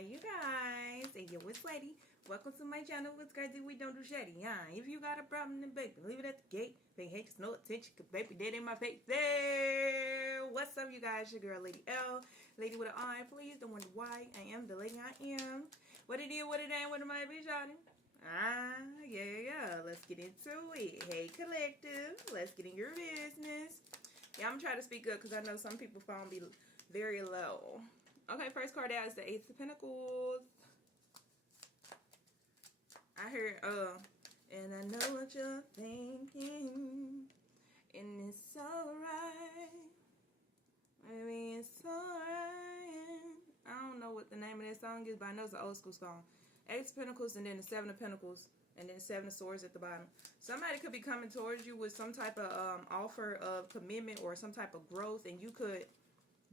you guys. Hey, yo, it's Lady. Welcome to my channel. What's crazy? We don't do shady. If you got a problem, then baby, leave it at the gate. They hate just no attention, cause baby dead in my face. Hey, what's up, you guys? Your girl, Lady L. Lady with an I. Please don't wonder why I am the lady I am. What it is, what it ain't, what am I be shouting? Yeah. Let's get into it. Hey, collective. Let's get in your business. Yeah, I'm trying to speak up because I know some people phone be very low. Okay, first card out is the Ace of Pentacles. I heard, and I know what you're thinking, and it's alright. Maybe it's alright. I don't know what the name of that song is, but I know it's an old school song. Ace of Pentacles, and then the Seven of Pentacles, and then Seven of Swords at the bottom. Somebody could be coming towards you with some type of offer of commitment or some type of growth, and you could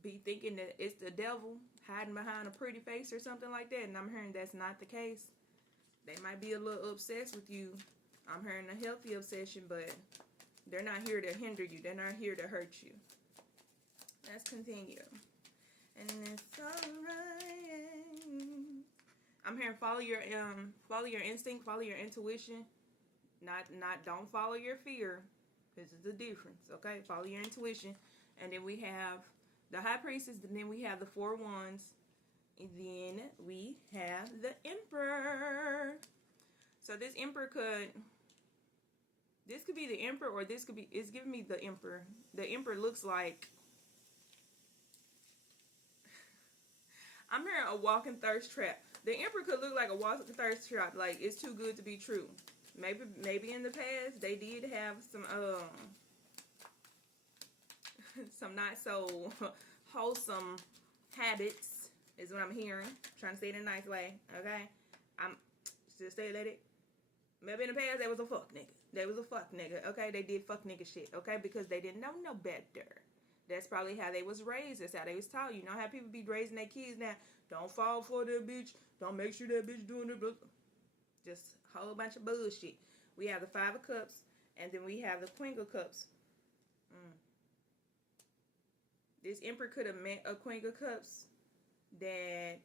be thinking that it's the devil hiding behind a pretty face or something like that, and I'm hearing that's not the case. They might be a little obsessed with you. I'm hearing a healthy obsession, but they're not here to hinder you. They're not here to hurt you. Let's continue. And it's alright. I'm hearing follow your instinct, follow your intuition. Don't follow your fear. This is the difference, okay? Follow your intuition. And then we have the High Priestess, and then we have the Four Wands, and then we have the Emperor. So this Emperor could be the Emperor, or this could be, it's giving me the Emperor. The Emperor looks like, I'm hearing a walking thirst trap. The Emperor could look like a walking thirst trap, like it's too good to be true. Maybe in the past they did have some not so wholesome habits, is what I'm hearing. Trying to say it in a nice way, okay? I'm just say let it. Maybe in the past they was a fuck nigga. They was a fuck nigga, okay? They did fuck nigga shit, okay? Because they didn't know no better. That's probably how they was raised. That's how they was taught. You know how people be raising their kids now? Don't fall for that bitch. Don't make sure that bitch doing it. Just a whole bunch of bullshit. We have the Five of Cups, and then we have the Queen of Cups. This Emperor could have met a Queen of Cups that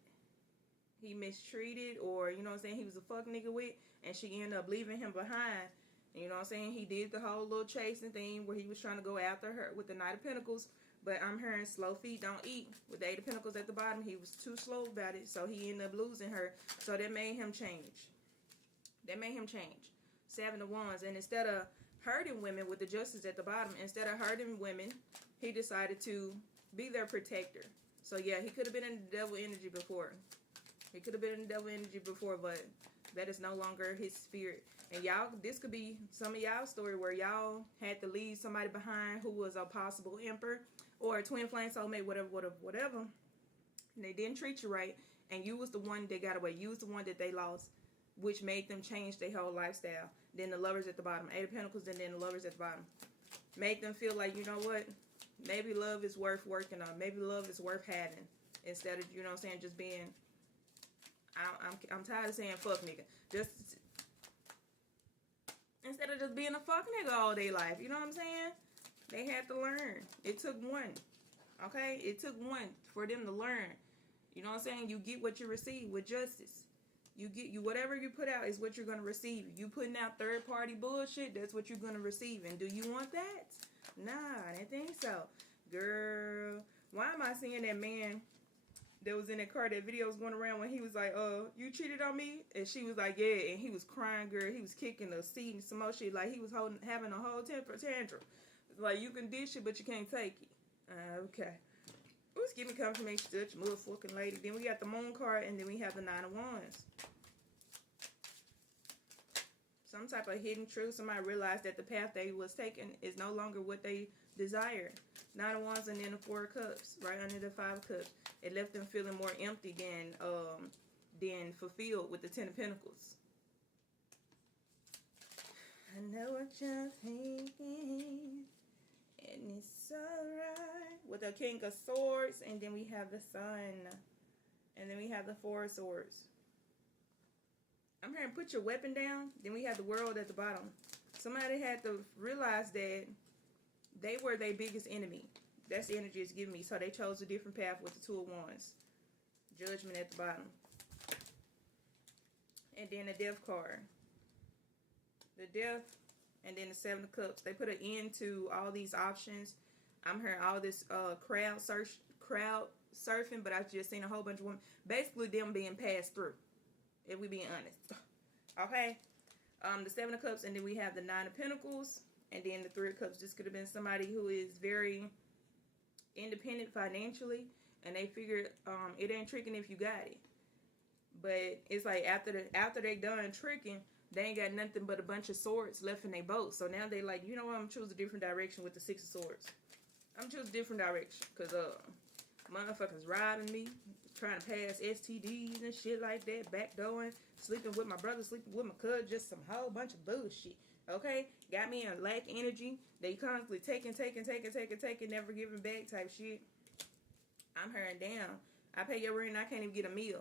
he mistreated, or, you know what I'm saying, he was a fuck nigga with, and she ended up leaving him behind. You know what I'm saying? He did the whole little chasing thing where he was trying to go after her with the Knight of Pentacles. But I'm hearing slow feet don't eat. With the Eight of Pentacles at the bottom, he was too slow about it. So he ended up losing her. So that made him change. Seven of Wands. And instead of hurting women with the Justice at the bottom, instead of hurting women, he decided to be their protector. So yeah, he could have been in the devil energy before. But that is no longer his spirit. And y'all, this could be some of y'all's story where y'all had to leave somebody behind who was a possible Emperor or a twin flame soulmate, whatever. And they didn't treat you right, and you was the one that got away. You was the one that they lost, which made them change their whole lifestyle. Then the Lovers at the bottom, Eight of Pentacles, and then the Lovers at the bottom. Make them feel like, you know what? Maybe love is worth working on. Maybe love is worth having. Instead of, you know what I'm saying, just being, I'm tired of saying fuck nigga. Just instead of just being a fuck nigga all day life. You know what I'm saying? They had to learn. It took one. Okay? It took one for them to learn. You know what I'm saying? You get what you receive with justice. Whatever you put out is what you're gonna receive. You putting out third party bullshit, that's what you're gonna receive. And do you want that? Nah, I didn't think so. Girl, why am I seeing that man that was in that car, that video was going around when he was like, you cheated on me? And she was like, yeah, and he was crying, girl. He was kicking the seat and some more shit. Like, he was having a whole temper tantrum. Like, you can dish it, but you can't take it. Okay. Let's give me confirmation, such motherfucking lady. Then we got the Moon card, and then we have the Nine of Wands. Some type of hidden truth. Somebody realized that the path they was taking is no longer what they desired. Nine of Wands, and then the Four of Cups, right under the Five of Cups. It left them feeling more empty than fulfilled with the Ten of Pentacles. I know what you're thinking, and it's alright. With the King of Swords, and then we have the Sun, and then we have the Four of Swords. I'm hearing put your weapon down. Then we have the World at the bottom. Somebody had to realize that they were their biggest enemy. That's the energy it's giving me. So they chose a different path with the Two of Wands. Judgment at the bottom. And then the death card. The death, and then the Seven of Cups. They put an end to all these options. I'm hearing all this crowd surfing, but I've just seen a whole bunch of women. Basically, them being passed through, if we being honest. Okay? The Seven of Cups, and then we have the Nine of Pentacles, and then the Three of Cups. This could have been somebody who is very independent financially, and they figured it ain't tricking if you got it. But it's like after they done tricking, they ain't got nothing but a bunch of swords left in their boat. So now they like, you know what, I'm choose a different direction with the Six of Swords. I'm choose a different direction. Because motherfuckers riding me, trying to pass STDs and shit like that, backdooring, sleeping with my brother, sleeping with my cousin, just some whole bunch of bullshit. Okay? Got me in lack energy. They constantly taking, never giving back type shit. I'm hearing down. I pay your rent and I can't even get a meal.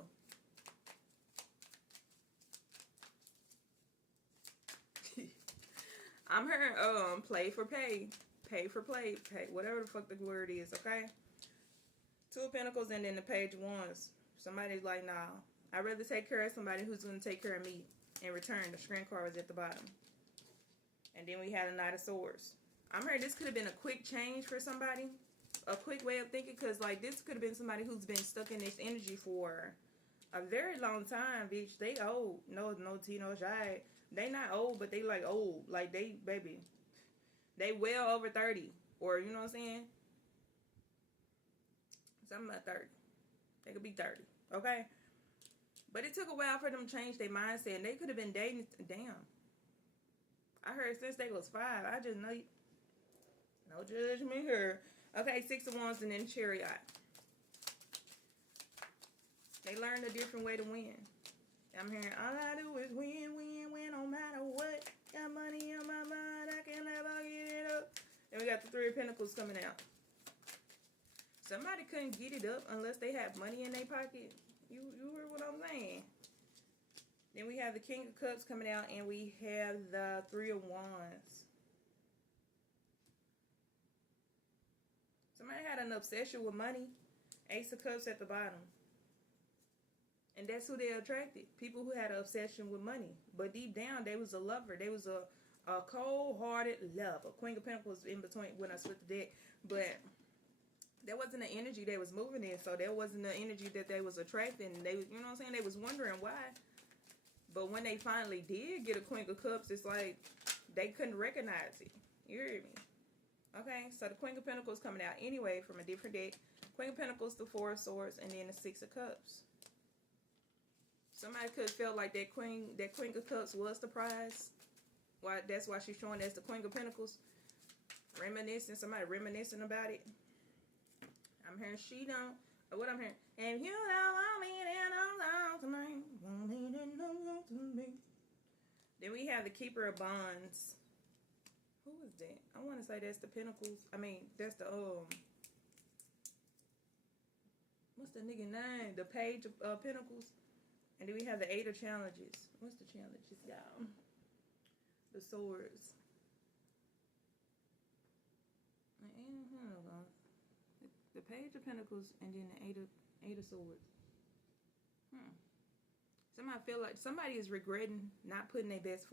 I'm hearing play for pay. Pay for play. Pay, whatever the fuck the word is, okay? Two of Pentacles and then the Page of Wands. Somebody's like, nah. I'd rather take care of somebody who's going to take care of me. In return, the Strength card was at the bottom. And then we had a Knight of Swords. I'm hearing this could have been a quick change for somebody. A quick way of thinking. Because, like, this could have been somebody who's been stuck in this energy for a very long time, bitch. They old. No tea, no shade. They not old, but they like old. Like they, baby. They well over 30. Or, you know what I'm saying? Something about 30. They could be 30. Okay? But it took a while for them to change their mindset. And they could have been dating. Damn. I heard since they was 5. I just know. No judgment here. Okay, Six of Wands and then Chariot. They learned a different way to win. I'm hearing, all I do is win, no matter what. Got money on my mind, I can never get it up. Then we got the Three of Pentacles coming out. Somebody couldn't get it up unless they had money in their pocket. You heard what I'm saying. Then we have the King of Cups coming out, and we have the Three of Wands. Somebody had an obsession with money. Ace of Cups at the bottom. And that's who they attracted. People who had an obsession with money. But deep down, they was a lover. They was a cold-hearted lover. Queen of Pentacles in between when I split the deck. But there wasn't an energy they was moving in. So there wasn't an energy that they was attracting. They, you know what I'm saying? They was wondering why. But when they finally did get a Queen of Cups, it's like they couldn't recognize it. You hear me? Okay, so the Queen of Pentacles coming out anyway from a different deck. Queen of Pentacles, the Four of Swords, and then the Six of Cups. Somebody could have felt like that Queen of Cups was the prize. Why? That's why she's showing as the Queen of Pentacles. Reminiscing, somebody reminiscing about it. I'm hearing she don't. Or what I'm hearing. And you don't want me, then don't talk to me. Want me, then don't talk to me. Then we have the Keeper of Bonds. Who is that? I want to say that's the Pentacles. I mean, that's the what's the nigga name? The Page of Pentacles. And then we have the Eight of Challenges. What's the challenges, y'all? The Swords. The Page of Pentacles and then the Eight of Swords. Somebody feel like somebody is regretting not putting their best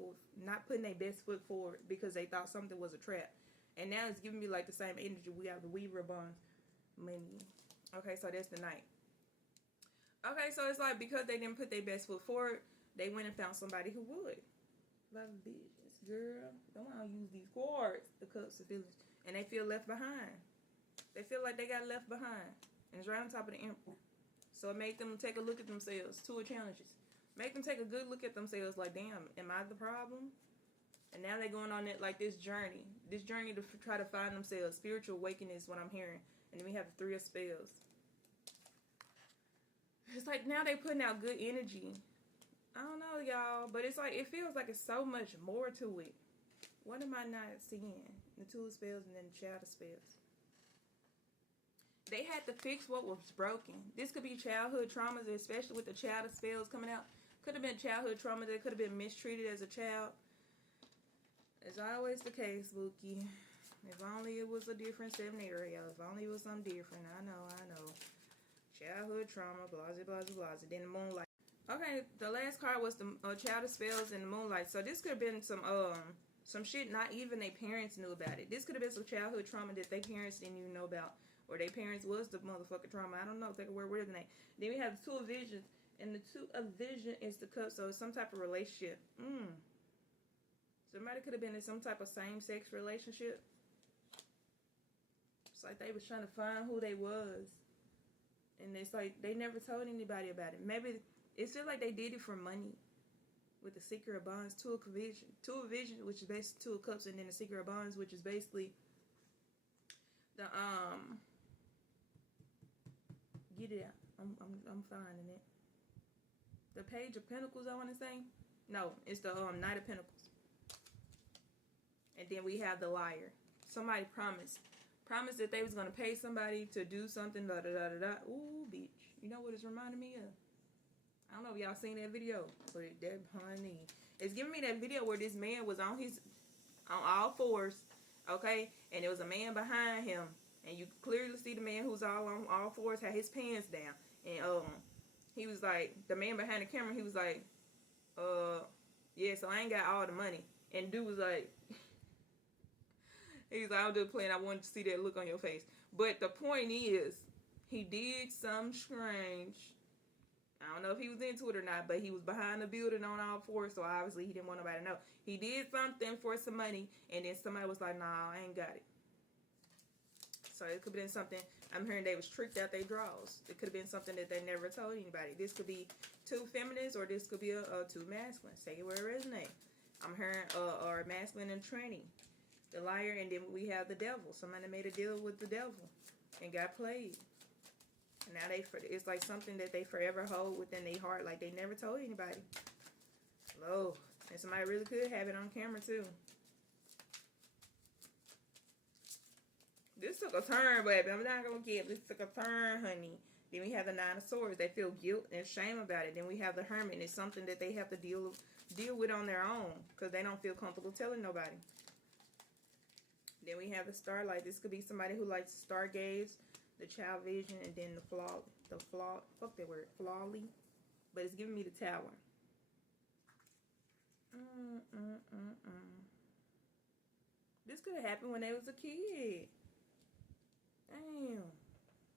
foot forward because they thought something was a trap. And now it's giving me like the same energy. We have the Weaver of Bonds. Maybe. Okay, so that's the Knight. Okay, so it's like because they didn't put their best foot forward, they went and found somebody who would. Love bitches, girl. Don't want to use these cards, the Cups of Feelings. And they feel left behind. They feel like they got left behind. And it's right on top of the Emperor. So it made them take a look at themselves. Two challenges. Make them take a good look at themselves like, damn, am I the problem? And now they're going on it like this journey. This journey to try to find themselves. Spiritual awakening is what I'm hearing. And then we have the Three of Spells. It's like now they putting out good energy. I don't know, y'all. But it's like, it feels like it's so much more to it. What am I not seeing? The Two of Spells and then the Child of Spells. They had to fix what was broken. This could be childhood traumas, especially with the Child of Spells coming out. Could have been childhood trauma. They could have been mistreated as a child. It's always the case, Bookie. If only it was a different scenario. If only it was something different. I know. Childhood trauma, blah, blah, blah, blah. Then the Moonlight. Okay, the last card was the child of spells in the moonlight. So this could have been some shit not even their parents knew about it. This could have been some childhood trauma that their parents didn't even know about. Or their parents was the motherfucking trauma. I don't know. Take a word with it. Then we have the Two of Visions. And the Two of Vision is the cup. So it's some type of relationship. Somebody could have been in some type of same-sex relationship. It's like they was trying to find who they was. And it's like they never told anybody about it. Maybe it's just like they did it for money. With the Secret of Bonds, Two of Vision, which is basically Two of Cups, and then the Secret of Bonds, which is basically the get it out. I'm finding it. The Page of Pentacles, I want to say. No, it's the Knight of Pentacles. And then we have the Liar. Somebody promised that they was gonna pay somebody to do something. Da da da da da. Ooh, bitch. You know what it's reminding me of? I don't know if y'all seen that video, but that honey, it's giving me that video where this man was on all fours, okay, and there was a man behind him, and you clearly see the man who's on all fours had his pants down, and he was like, the man behind the camera, he was like, yeah, so I ain't got all the money, and dude was like, he was like, I'm just playing, I wanted to see that look on your face, but the point is, he did something strange. I don't know if he was into it or not, but he was behind the building on all fours, so obviously he didn't want nobody to know. He did something for some money, and then somebody was like, nah, I ain't got it. So it could have been something, I'm hearing they was tricked out their draws. It could have been something that they never told anybody. This could be two feminines, or this could be two masculines. Take it where it resonates. I'm hearing or masculine and tranny. The Liar, and then we have the Devil. Somebody made a deal with the devil and got played. Now it's like something that they forever hold within their heart, like they never told anybody. Low. And somebody really could have it on camera too. This took a turn, baby. I'm not gonna give. This took a turn, honey. Then we have the Nine of Swords. They feel guilt and shame about it. Then we have the Hermit. It's something that they have to deal with on their own because they don't feel comfortable telling nobody. Then we have the Starlight. This could be somebody who likes to stargaze. The Child Vision, and then fuck that word, flawly, but it's giving me the Tower. This could have happened when they was a kid. Damn.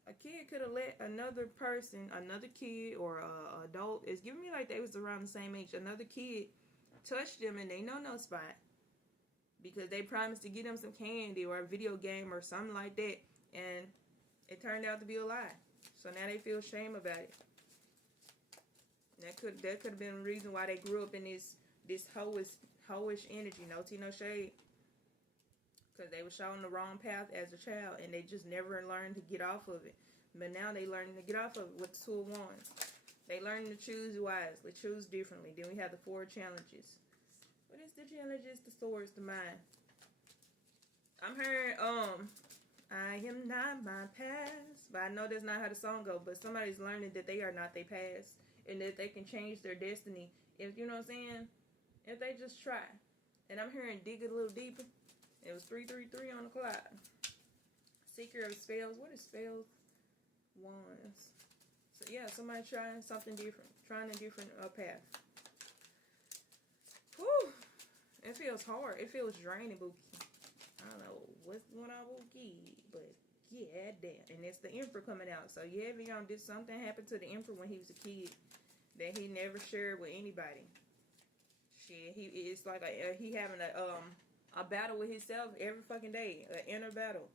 A kid could have let another person, another kid or a adult, it's giving me like they was around the same age, another kid touch them in they no spot because they promised to get them some candy or a video game or something like that, and it turned out to be a lie. So now they feel shame about it. That could have been a reason why they grew up in this hoish energy. No tea, no shade. Because they were shown the wrong path as a child, and they just never learned to get off of it. But now they learning to get off of it with the Two of Wands. They learning to choose wisely, choose differently. Then we have the 4 challenges. What is the challenges? The Swords, the mind. I'm hearing I am not my past. But I know that's not how the song goes. But somebody's learning that they are not their past. And that they can change their destiny. If, you know what I'm saying? If they just try. And I'm hearing dig a little deeper. It was 333 on the clock. Seeker of Spells. What is spells? Wands. So yeah, somebody trying something different. Trying a different path. Whew. It feels hard. It feels draining, Bookie. I don't know what's going on with Bookie, but yeah, damn. And it's the Emperor coming out. So yeah, did something happen to the Emperor when he was a kid that he never shared with anybody. Shit, it's like he having a battle with himself every fucking day, an inner battle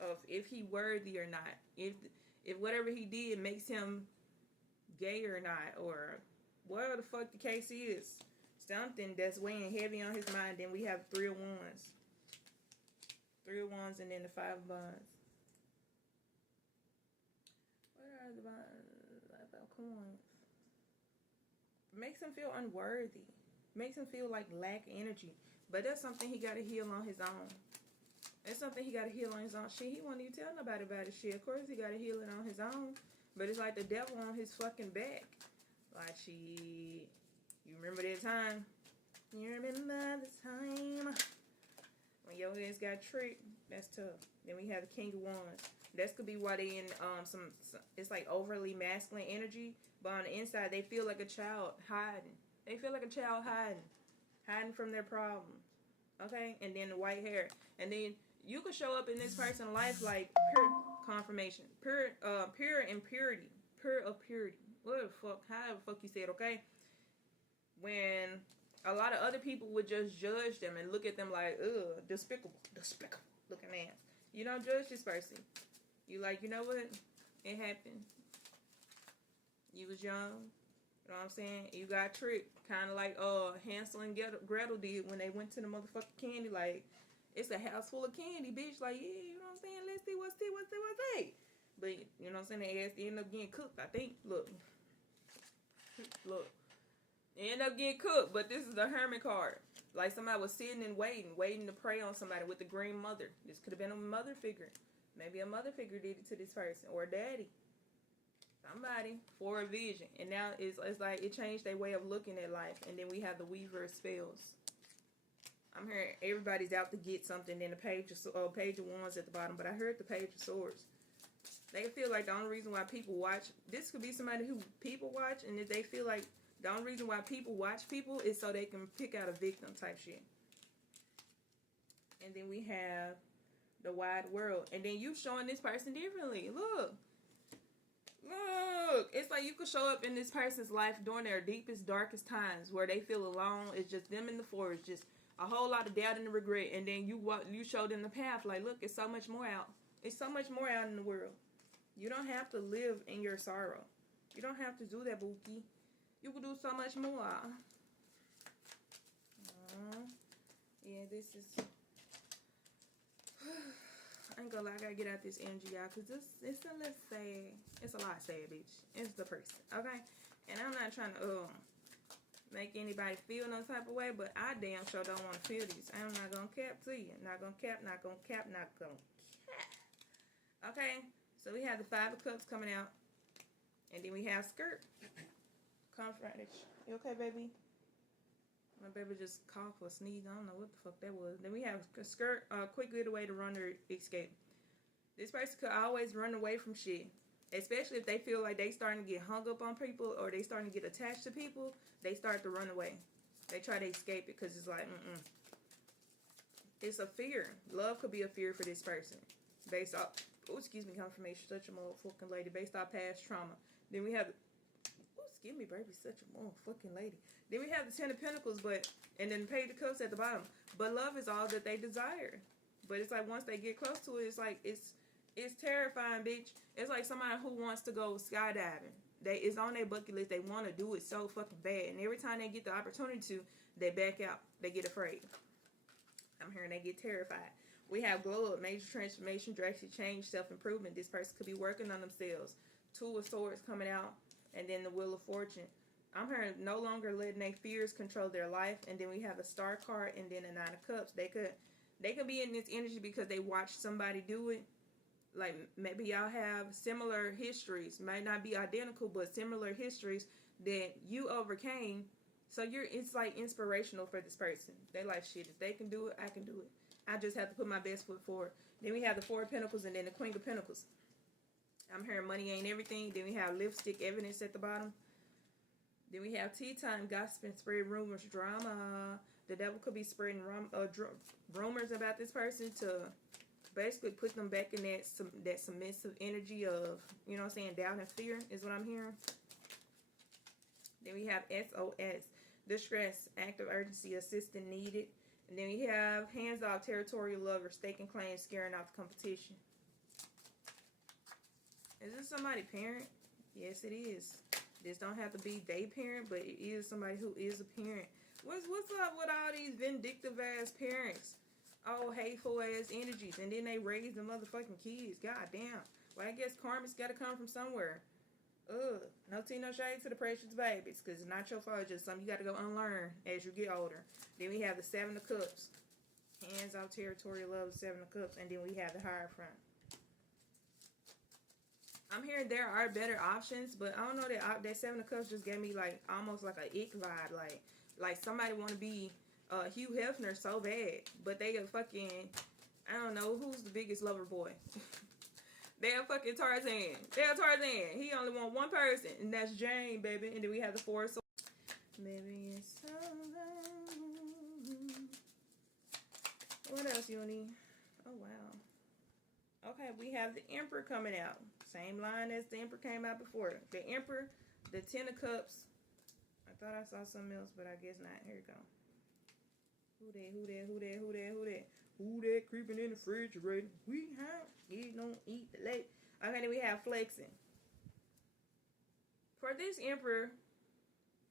of if he worthy or not, if whatever he did makes him gay or not, or whatever the fuck the case is. Something that's weighing heavy on his mind. Then we have 3 of Wands. 3 of Wands, and then the 5 of Wands. What are the coins? Makes him feel unworthy. Makes him feel like lack energy. But that's something he got to heal on his own. That's something he got to heal on his own. Shit, he won't even tell nobody about his shit. Of course, he got to heal it on his own. But it's like the devil on his fucking back. Like, shit. You remember that time? You remember the time when your ass got tricked? That's tough. Then we have the King of Wands. That could be why they in some it's like overly masculine energy, but on the inside they feel like a child hiding. They feel like a child hiding from their problems. Okay, and then the white hair, and then you could show up in this person's life like pure confirmation, pure impurity, pure of purity. What the fuck? How the fuck you say it? Okay, when a lot of other people would just judge them and look at them like, ugh, despicable looking ass. You don't judge this person. You like, you know what? It happened. You was young. You know what I'm saying? You got tricked. Kind of like Hansel and Gretel did when they went to the motherfucking candy. Like, it's a house full of candy, bitch. Like, yeah, you know what I'm saying? Let's see what's it. But, you know what I'm saying? They end up getting cooked, I think. Look. They end up getting cooked, but this is the hermit card. Like somebody was sitting and waiting to prey on somebody with the green mother. This could have been a mother figure. Maybe a mother figure did it to this person, or a daddy. Somebody for a vision. And now it's like it changed their way of looking at life. And then we have the Weaver spells. I'm hearing everybody's out to get something. Then the page of wands at the bottom. But I heard the page of swords. They feel like the only reason why people watch, this could be somebody who people watch, and if they feel like the only reason why people watch people is so they can pick out a victim type shit. And then we have the wide world. And then you showing this person differently. Look. It's like you could show up in this person's life during their deepest, darkest times where they feel alone. It's just them in the forest. Just a whole lot of doubt and regret. And then you show them the path. Like, look, it's so much more out. It's so much more out in the world. You don't have to live in your sorrow. You don't have to do that, Bookie. You can do so much more. Yeah, this is... I ain't gonna lie, I gotta get out this energy, y'all, because it's a little sad. It's a lot sad, bitch. It's the person, okay? And I'm not trying to make anybody feel no type of way, but I damn sure don't want to feel these. I'm not gonna cap to you. Not gonna cap. Okay? So we have the Five of Cups coming out. And then we have skirt. Confrontation. You okay, baby? My baby just coughed or sneezed. I don't know what the fuck that was. Then we have skirt. Quick getaway to run or escape. This person could always run away from shit. Especially if they feel like they starting to get hung up on people or they starting to get attached to people. They start to run away. They try to escape it because it's like, It's a fear. Love could be a fear for this person. Based off... Oh, excuse me, confirmation. Such a motherfucking lady. Based off past trauma. Then we have... Oh, excuse me, baby. Such a motherfucking lady. Then we have the Ten of Pentacles, and then Page of Cups at the bottom. But love is all that they desire. But it's like once they get close to it, it's like it's terrifying, bitch. It's like somebody who wants to go skydiving. It's on their bucket list. They want to do it so fucking bad. And every time they get the opportunity to, they back out. They get afraid. I'm hearing they get terrified. We have glow up, major transformation, drastic change, self-improvement. This person could be working on themselves. Two of Swords coming out, and then the Wheel of Fortune. I'm hearing no longer letting their fears control their life. And then we have a Star card, and then a Nine of Cups. They could be in this energy because they watched somebody do it. Like maybe y'all have similar histories, might not be identical, but similar histories that you overcame. So it's like inspirational for this person. They like, shit, if they can do it, I can do it. I just have to put my best foot forward. Then we have the Four of Pentacles and then the Queen of Pentacles. I'm hearing money ain't everything. Then we have lipstick evidence at the bottom. Then we have tea time, gossip, spread rumors, drama. The devil could be spreading rumors about this person to basically put them back in that submissive energy of, you know what I'm saying, doubt and fear is what I'm hearing. Then we have SOS, distress, act of urgency, assistance needed. And then we have hands off, territorial lovers, staking claims, scaring off the competition. Is this somebody's parent? Yes, it is. This don't have to be their parent, but it is somebody who is a parent. What's up with all these vindictive ass parents? Oh, hateful ass energies, and then they raise the motherfucking kids. God damn. Well, I guess karma's got to come from somewhere. No tea, no shade to the precious babies, because it's not your fault. It's just something you got to go unlearn as you get older. Then we have the Seven of Cups. Hands off, territorial love, Seven of Cups. And then we have the Hierophant. I'm hearing there are better options, but I don't know that Seven of Cups just gave me like almost like a ick vibe. Like somebody want to be Hugh Hefner so bad, but they a fucking, I don't know, who's the biggest lover boy? They're fucking Tarzan. They're Tarzan. He only want one person, and that's Jane, baby. And then we have the four swords. Maybe it's so long. What else you need? Oh, wow. Okay, we have the Emperor coming out. Same line as the Emperor came out before. The Emperor, the Ten of Cups. I thought I saw something else, but I guess not. Here we go. Who that, who that, who that, who that, who that? Who that creeping in the refrigerator? We have, he don't eat the late. Okay, then we have flexing. For this Emperor,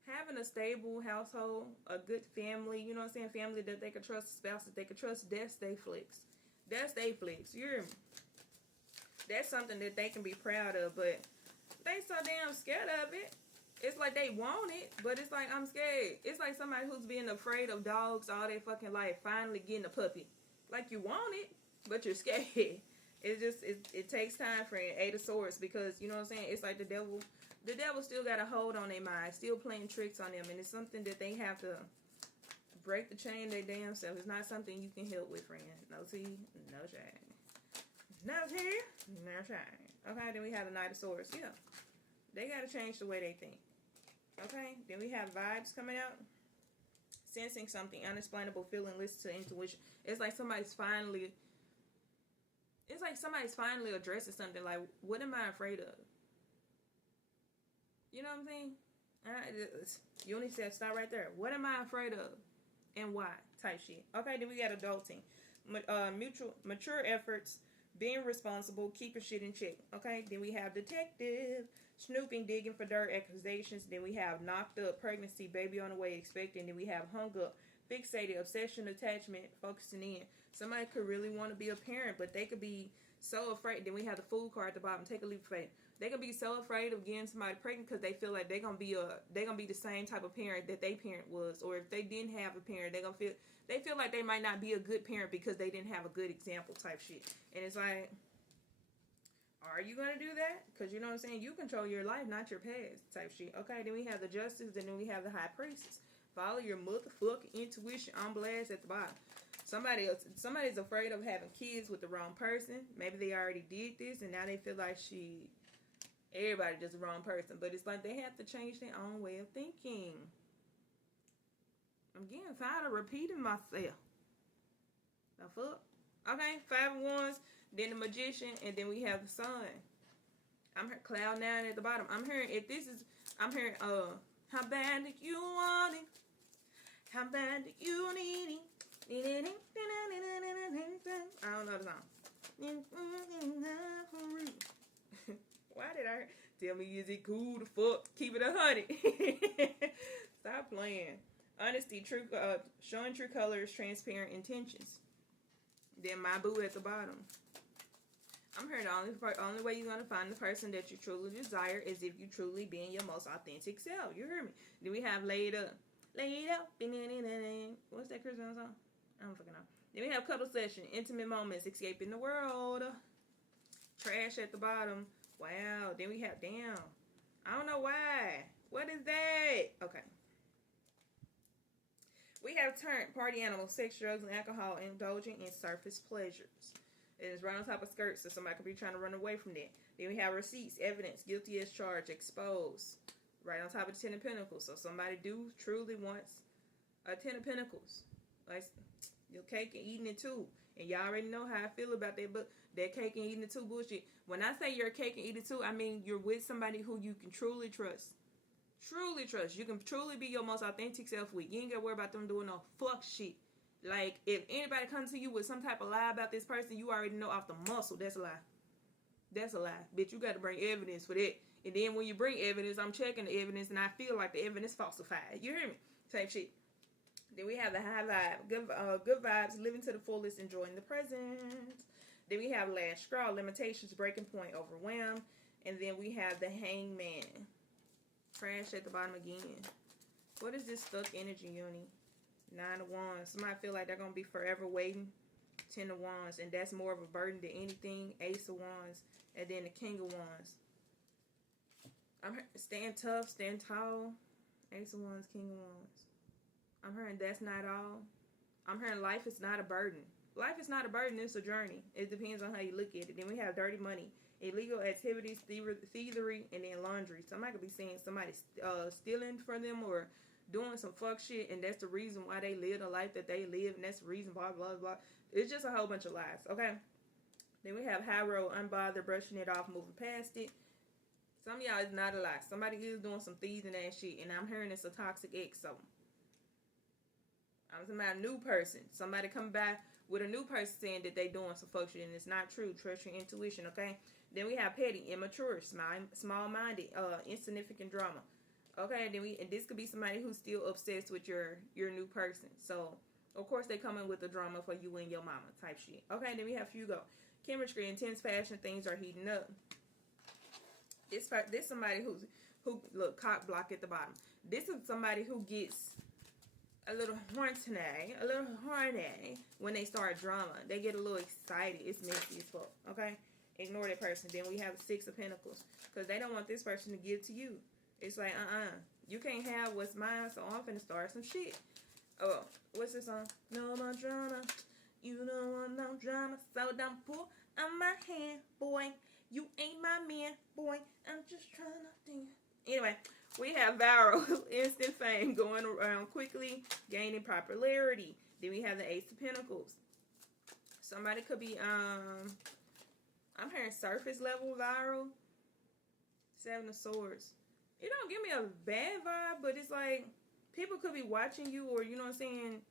having a stable household, a good family, you know what I'm saying? Family that they can trust, a spouse that they can trust, that's they flex. That's they flex. You hear me? That's something that they can be proud of, but they so damn scared of it. It's like they want it, but it's like, I'm scared. It's like somebody who's been afraid of dogs all their fucking life finally getting a puppy. Like, you want it, but you're scared. It's just, it takes time for it. Eight of Swords, because, you know what I'm saying? It's like the devil still got a hold on their mind, still playing tricks on them, and it's something that they have to break the chain their damn self. It's not something you can help with, friend. No tea, no shame. No tea, no shame. Okay, then we have the Knight of Swords. Yeah, they got to change the way they think. Okay, then we have vibes coming out. Sensing something, unexplainable feeling, listen to intuition. It's like somebody's finally addressing something like, what am I afraid of? You know what I'm saying? You only said stop right there. What am I afraid of? And why? Type shit. Okay, then we got adulting. Mature efforts, being responsible, keeping shit in check. Okay, then we have detective, snooping, digging for dirt, accusations. Then we have knocked up, pregnancy, baby on the way, expecting. Then we have hung up, fixated, obsession, attachment, focusing in. Somebody could really want to be a parent, but they could be so afraid. Then we have the fool card at the bottom. Take a leap of faith. They can be so afraid of getting somebody pregnant because they feel like they're gonna be the same type of parent that their parent was, or if they didn't have a parent, they feel like they might not be a good parent because they didn't have a good example type shit. And it's like, are you gonna do that? Because you know what I'm saying, you control your life, not your past type shit. Okay, then we have the Justice, and then we have the High Priestess. Follow your motherfucking intuition on blast at the bottom. Somebody's afraid of having kids with the wrong person. Maybe they already did this and now they feel like everybody just the wrong person. But it's like they have to change their own way of thinking. I'm getting tired of repeating myself. The fuck? Okay, 5 of Wands, then the Magician, and then we have the Sun. I'm hearing Cloud 9 at the bottom. I'm hearing, how bad do you want it? How bad do you need it? I don't know the song. Why did I tell me, is it cool to fuck? Keep it 100. Stop playing. Honesty, showing true colors, transparent intentions. Then my boo at the bottom. I'm hearing the only way you're going to find the person that you truly desire is if you truly being your most authentic self. You heard me. Then we have Laid Up. Laid Up. What's that Chris Brown song? I don't fucking know. Then we have Cuddle Session. Intimate moments. Escaping the world. Trash at the bottom. Wow. Then we have, damn. I don't know why. What is that? Okay. We have turn party animals, sex, drugs, and alcohol, indulging in surface pleasures. It is right on top of skirts, so somebody could be trying to run away from that. Then we have receipts, evidence, guilty as charged, exposed. Right on top of the 10 of Pentacles. So somebody truly wants a 10 of Pentacles. Like your cake and eating it too. And y'all already know how I feel about that cake and eating it too bullshit. When I say you're a cake and eat it too, I mean you're with somebody who you can truly trust. Truly trust. You can truly be your most authentic self with. You ain't got to worry about them doing no fuck shit. Like, if anybody comes to you with some type of lie about this person, you already know off the muscle, that's a lie. That's a lie. Bitch, you got to bring evidence for that. And then when you bring evidence, I'm checking the evidence, and I feel like the evidence falsified. You hear me? Type shit. Then we have the high vibe. Good vibes, living to the fullest, enjoying the present. Then we have last straw, limitations, breaking point, overwhelmed. And then we have the hangman. Crash at the bottom again. What is this stuck energy, Uni? 9 of Wands. Somebody feel like they're going to be forever waiting. 10 of Wands. And that's more of a burden than anything. Ace of Wands. And then the King of Wands. I'm stand tough, stand tall. Ace of Wands, King of Wands. I'm hearing that's not all. I'm hearing life is not a burden. Life is not a burden. It's a journey. It depends on how you look at it. Then we have dirty money. illegal activities, thievery, and then laundry. Somebody could be saying somebody stealing from them or doing some fuck shit, and that's the reason why they live the life that they live, and that's the reason blah blah blah. It's just a whole bunch of lies. Okay. Then we have high road, unbothered, brushing it off, moving past it. Some of y'all is not a lie. Somebody is doing some thieving ass shit, and I'm hearing it's a toxic ex. So I'm talking about a new person. Somebody come back with a new person saying that they doing some fuck shit, and it's not true. Trust your intuition, okay? Then we have petty, immature, small-minded, insignificant drama. Okay, and this could be somebody who's still obsessed with your new person. So of course they come in with the drama for you and your mama type shit. Okay, then we have Hugo. Chemistry, intense fashion, things are heating up. This somebody who look, cock block at the bottom. This is somebody who gets a little horny when they start drama. They get a little excited. It's messy as fuck. Okay, ignore that person. Then we have the Six of Pentacles, because they don't want this person to give to you. It's like, you can't have what's mine, so I'm finna start some shit. Oh, what's this song? No more drama. You don't want no drama, so don't pull on my hand, boy. You ain't my man, boy. I'm just trying to think. Anyway, we have viral, instant fame, going around quickly, gaining popularity. Then we have the Ace of Pentacles. Somebody could be, I'm hearing surface level viral. Seven of Swords. It don't give me a bad vibe, but it's like people could be watching you, or you know what I'm saying,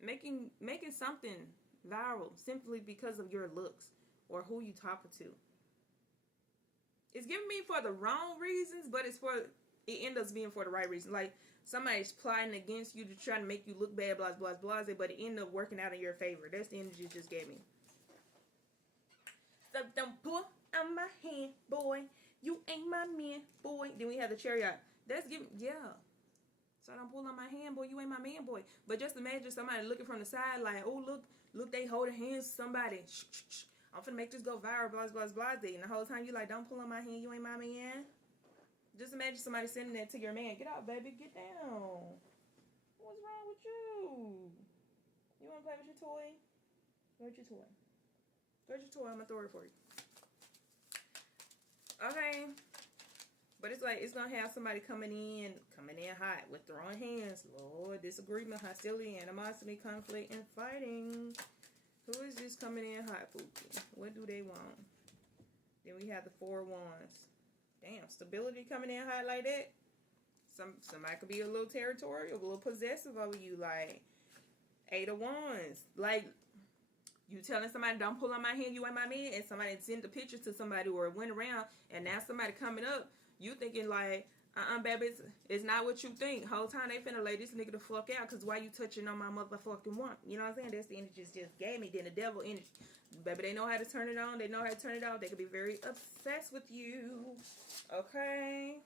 making something viral simply because of your looks or who you talking to. It's giving me for the wrong reasons, but it ends up being for the right reason. Like somebody's plotting against you to try to make you look bad, blah blah blah, but it ended up working out in your favor. That's the energy it just gave me. So don't pull on my hand, boy. You ain't my man, boy. Then we have the Chariot. That's giving, yeah. So don't pull on my hand, boy. You ain't my man, boy. But just imagine somebody looking from the side like, oh, look, they holding hands to somebody. Shh. I'm finna make this go viral, blah, blah, blah, blah. And the whole time you like, don't pull on my hand. You ain't my man. Just imagine somebody sending that to your man. Get out, baby. Get down. What's wrong with you? You want to play with your toy? Where's your toy? Where's your toy? I'm going to throw it for you. Okay, but it's like it's gonna have somebody coming in hot with throwing hands. Lord, disagreement, hostility, animosity, conflict, and fighting. Who is this coming in hot, Pookie? What do they want? Then we have the Four of Wands. Damn, stability coming in hot like that. Somebody could be a little territorial, a little possessive over you, like Eight of Wands, like. You telling somebody, don't pull on my hand, you ain't my man, and somebody send a picture to somebody or went around, and now somebody coming up, you thinking like, baby, it's not what you think. Whole time they finna lay this nigga the fuck out, because why you touching on my motherfucking want? You know what I'm saying? That's the energy just gave me. Then the devil energy. Baby, they know how to turn it on. They know how to turn it off. They could be very obsessed with you. Okay?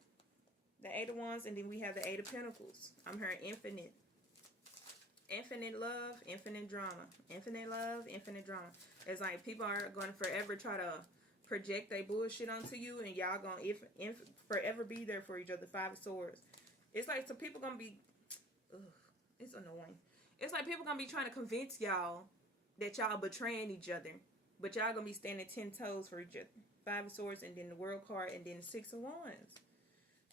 The Eight of Wands, and then we have the Eight of Pentacles. I'm hearing infinite. Infinite love, infinite drama. Infinite love, infinite drama. It's like people are going to forever try to project their bullshit onto you, and y'all going to forever be there for each other. Five of Swords. It's like some people going to be, it's annoying. It's like people going to be trying to convince y'all that y'all betraying each other, but y'all going to be standing 10 toes for each other. Five of Swords, and then the World card, and then the Six of Wands.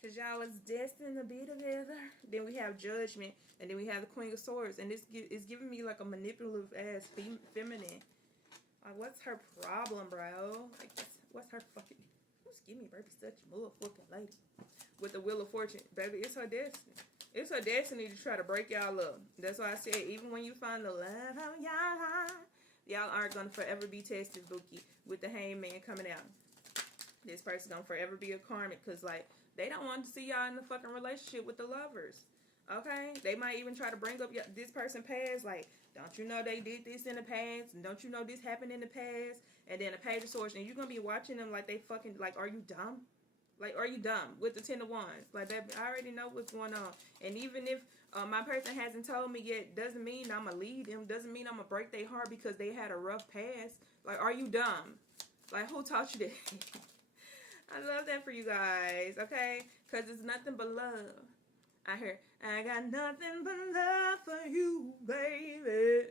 Because y'all is destined to be together. Then we have Judgment. And then we have the Queen of Swords. And this is giving me like a manipulative ass feminine. Like, what's her problem, bro? Like, what's her fucking... Who's giving me, baby, such a motherfucking lady? With the Wheel of Fortune. Baby, it's her destiny. It's her destiny to try to break y'all up. That's why I said, even when you find the love of y'all aren't going to forever be tested, Bookie. With the Hangman coming out. This person's going to forever be a karmic. Because, like... They don't want to see y'all in the fucking relationship with the lovers. Okay? They might even try to bring up this person past. Like, don't you know they did this in the past? And don't you know this happened in the past? And then a Page of Swords. And you're going to be watching them like they fucking... Like, are you dumb? Like, are you dumb? With the Ten of Wands. Like, baby, I already know what's going on. And even if my person hasn't told me yet, doesn't mean I'm going to lead them. Doesn't mean I'm going to break their heart because they had a rough past. Like, are you dumb? Like, who taught you that? I love that for you guys, okay? Because it's nothing but love. I hear, I got nothing but love for you, baby.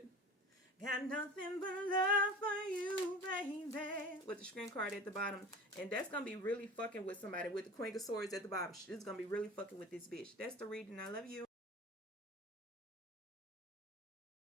Got nothing but love for you, baby. With the screen card at the bottom. And that's going to be really fucking with somebody. With the Queen of Swords at the bottom. It's going to be really fucking with this bitch. That's the reading. I love you.